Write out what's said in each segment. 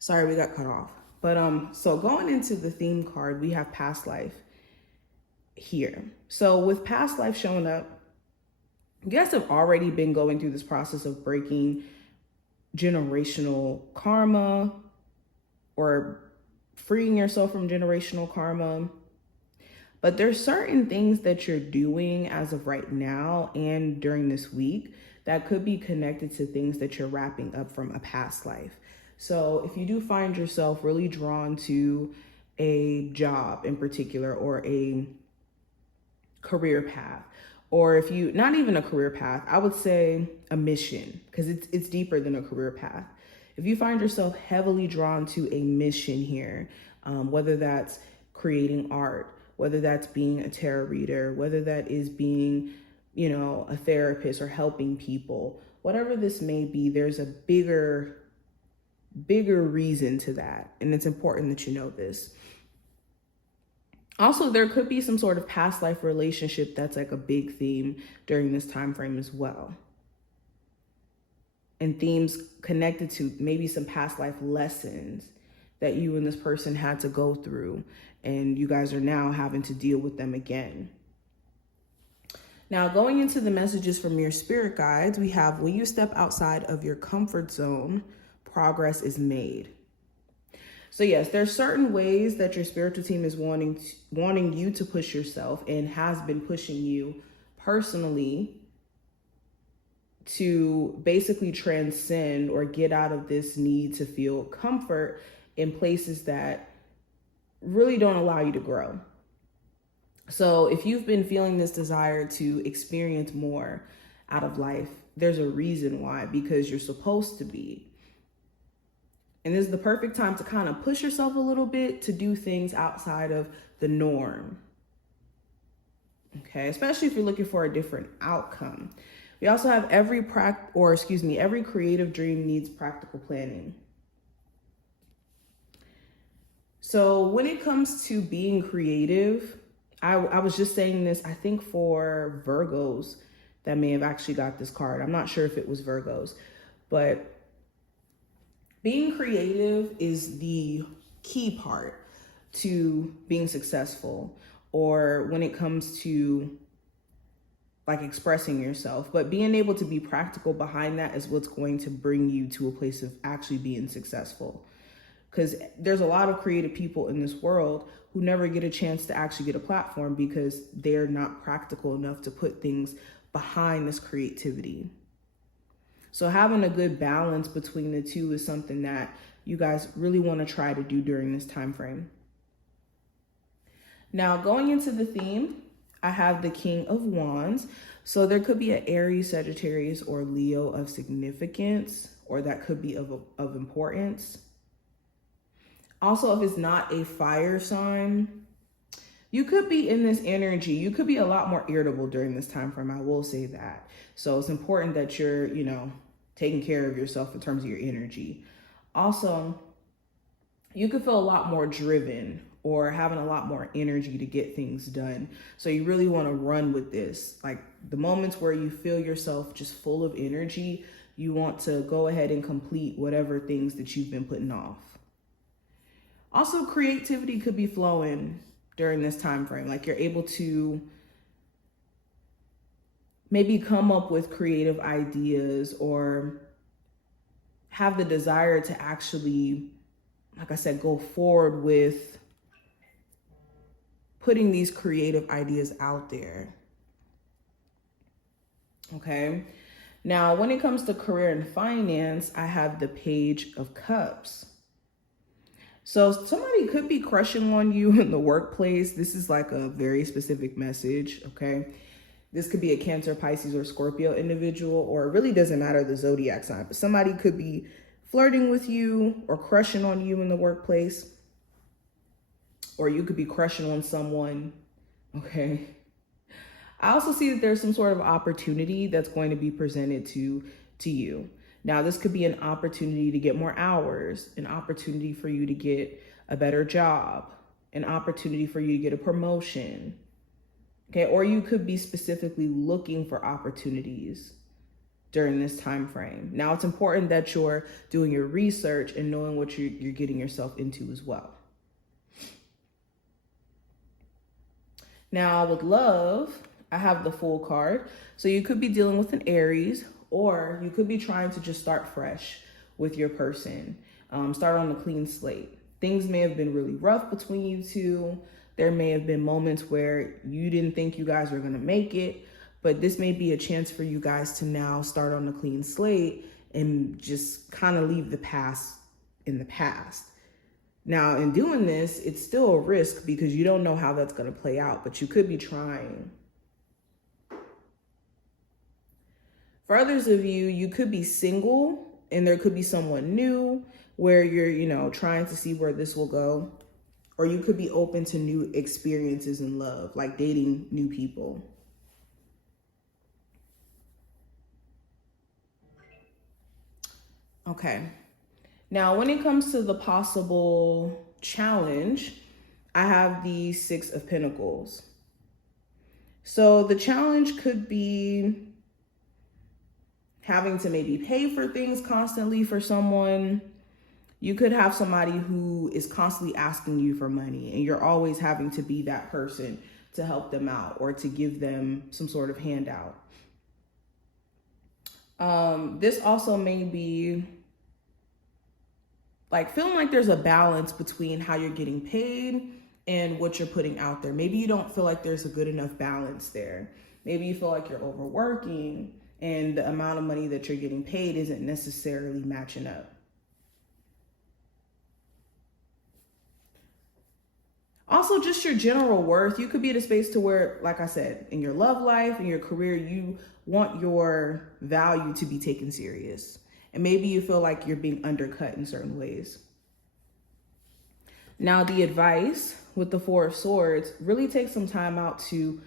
Sorry, we got cut off. But so going into the theme card, we have past life here. So with past life showing up, you guys have already been going through this process of breaking generational karma or freeing yourself from generational karma. But there's certain things that you're doing as of right now and during this week that could be connected to things that you're wrapping up from a past life. So if you do find yourself really drawn to a job in particular or a career path, or if you, not even a career path, I would say a mission, because it's deeper than a career path. If you find yourself heavily drawn to a mission here, whether that's creating art, whether that's being a tarot reader, whether that is being, a therapist or helping people, whatever this may be, there's a bigger reason to that. And it's important that you know this. Also, there could be some sort of past life relationship that's like a big theme during this time frame as well. And themes connected to maybe some past life lessons that you and this person had to go through, and you guys are now having to deal with them again. Now, going into the messages from your spirit guides, we have, when you step outside of your comfort zone, progress is made. So yes, there's certain ways that your spiritual team is wanting you to push yourself and has been pushing you personally to basically transcend or get out of this need to feel comfort in places that really don't allow you to grow. So if you've been feeling this desire to experience more out of life, there's a reason why, because you're supposed to be. And this is the perfect time to kind of push yourself a little bit to do things outside of the norm. Okay, especially if you're looking for a different outcome. We also have every creative dream needs practical planning. So when it comes to being creative, I was just saying this, I think for Virgos that may have actually got this card. I'm not sure if it was Virgos, but being creative is the key part to being successful, or when it comes to like expressing yourself. But being able to be practical behind that is what's going to bring you to a place of actually being successful. Because there's a lot of creative people in this world who never get a chance to actually get a platform because they're not practical enough to put things behind this creativity. So having a good balance between the two is something that you guys really want to try to do during this time frame. Now, going into the theme, I have the King of Wands. So there could be an Aries, Sagittarius, or Leo of significance, or that could be of importance. Also, if it's not a fire sign, you could be in this energy. You could be a lot more irritable during this time frame. I will say that. So it's important that you're, taking care of yourself in terms of your energy. Also, you could feel a lot more driven or having a lot more energy to get things done. So you really want to run with this. Like the moments where you feel yourself just full of energy, you want to go ahead and complete whatever things that you've been putting off. Also, creativity could be flowing during this time frame. Like you're able to maybe come up with creative ideas or have the desire to actually, like I said, go forward with putting these creative ideas out there. Okay. Now, when it comes to career and finance, I have the Page of Cups. So somebody could be crushing on you in the workplace. This is like a very specific message, okay? This could be a Cancer, Pisces, or Scorpio individual, or it really doesn't matter the zodiac sign, but somebody could be flirting with you or crushing on you in the workplace, or you could be crushing on someone, okay? I also see that there's some sort of opportunity that's going to be presented to you. Now, this could be an opportunity to get more hours, an opportunity for you to get a better job, an opportunity for you to get a promotion, okay? Or you could be specifically looking for opportunities. during this time frame. Now, it's important that you're doing your research and knowing what you're getting yourself into as well. Now, with love, I have the Fool card. So you could be dealing with an Aries, or you could be trying to just start fresh with your person. Start on a clean slate. Things may have been really rough between you two. There may have been moments where you didn't think you guys were going to make it, but this may be a chance for you guys to now start on a clean slate and just kind of leave the past in the past. Now, in doing this, it's still a risk because you don't know how that's going to play out, but you could be trying. For others of you, you could be single and there could be someone new where you're, trying to see where this will go. Or you could be open to new experiences in love, like dating new people. Okay. Now, when it comes to the possible challenge, I have the Six of Pentacles. So the challenge could be having to maybe pay for things constantly for someone. You could have somebody who is constantly asking you for money and you're always having to be that person to help them out or to give them some sort of handout. This also may be like feeling like there's a balance between how you're getting paid and what you're putting out there. Maybe you don't feel like there's a good enough balance there. Maybe you feel like you're overworking and the amount of money that you're getting paid isn't necessarily matching up. Also, just your general worth. You could be at a space to where, like I said, in your love life, in your career, you want your value to be taken serious. And maybe you feel like you're being undercut in certain ways. Now, the advice with the Four of Swords, really take some time out to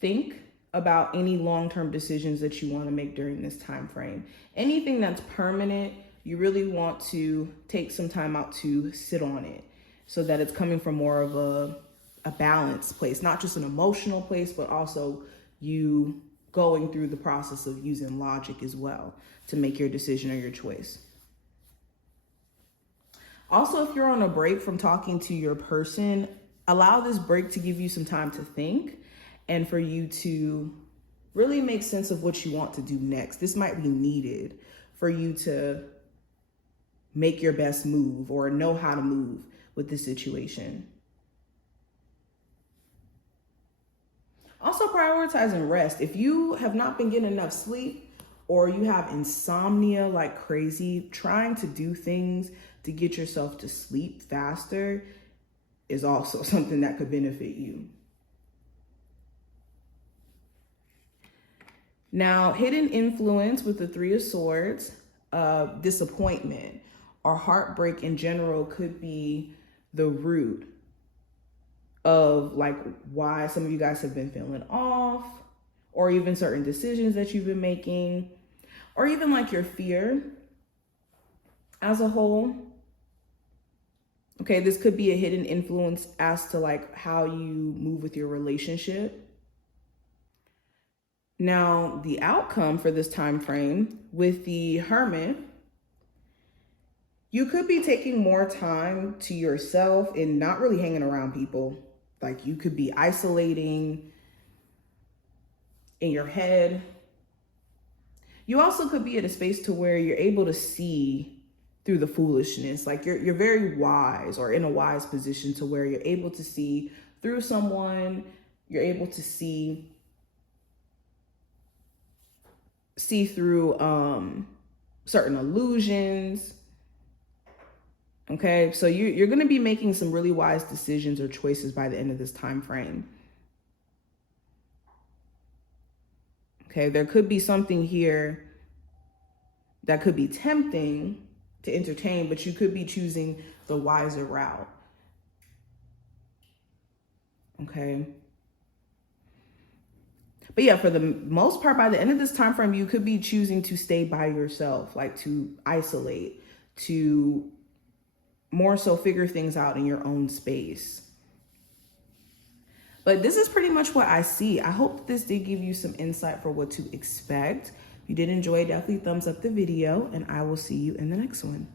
think about any long-term decisions that you want to make during this time frame. Anything that's permanent, you really want to take some time out to sit on it, so that it's coming from more of a balanced place, not just an emotional place, but also you going through the process of using logic as well to make your decision or your choice. Also, if you're on a break from talking to your person, allow this break to give you some time to think and for you to really make sense of what you want to do next. This might be needed for you to make your best move or know how to move with this situation. Also, prioritizing rest. If you have not been getting enough sleep or you have insomnia like crazy, trying to do things to get yourself to sleep faster is also something that could benefit you. Now, hidden influence with the Three of Swords, disappointment or heartbreak in general could be the root of like why some of you guys have been feeling off, or even certain decisions that you've been making, or even like your fear as a whole. Okay, this could be a hidden influence as to like how you move with your relationship. Now, the outcome for this time frame with the Hermit, you could be taking more time to yourself and not really hanging around people. Like you could be isolating in your head. You also could be at a space to where you're able to see through the foolishness. Like you're very wise or in a wise position to where you're able to see through someone. You're able to see through certain illusions. Okay, so you're going to be making some really wise decisions or choices by the end of this time frame. Okay, there could be something here that could be tempting to entertain, but you could be choosing the wiser route. Okay. But yeah, for the most part, by the end of this time frame, you could be choosing to stay by yourself, like to isolate, to more so figure things out in your own space. But this is pretty much what I see. I hope this did give you some insight for what to expect If you did enjoy, definitely thumbs up the video, and I will see you in the next one.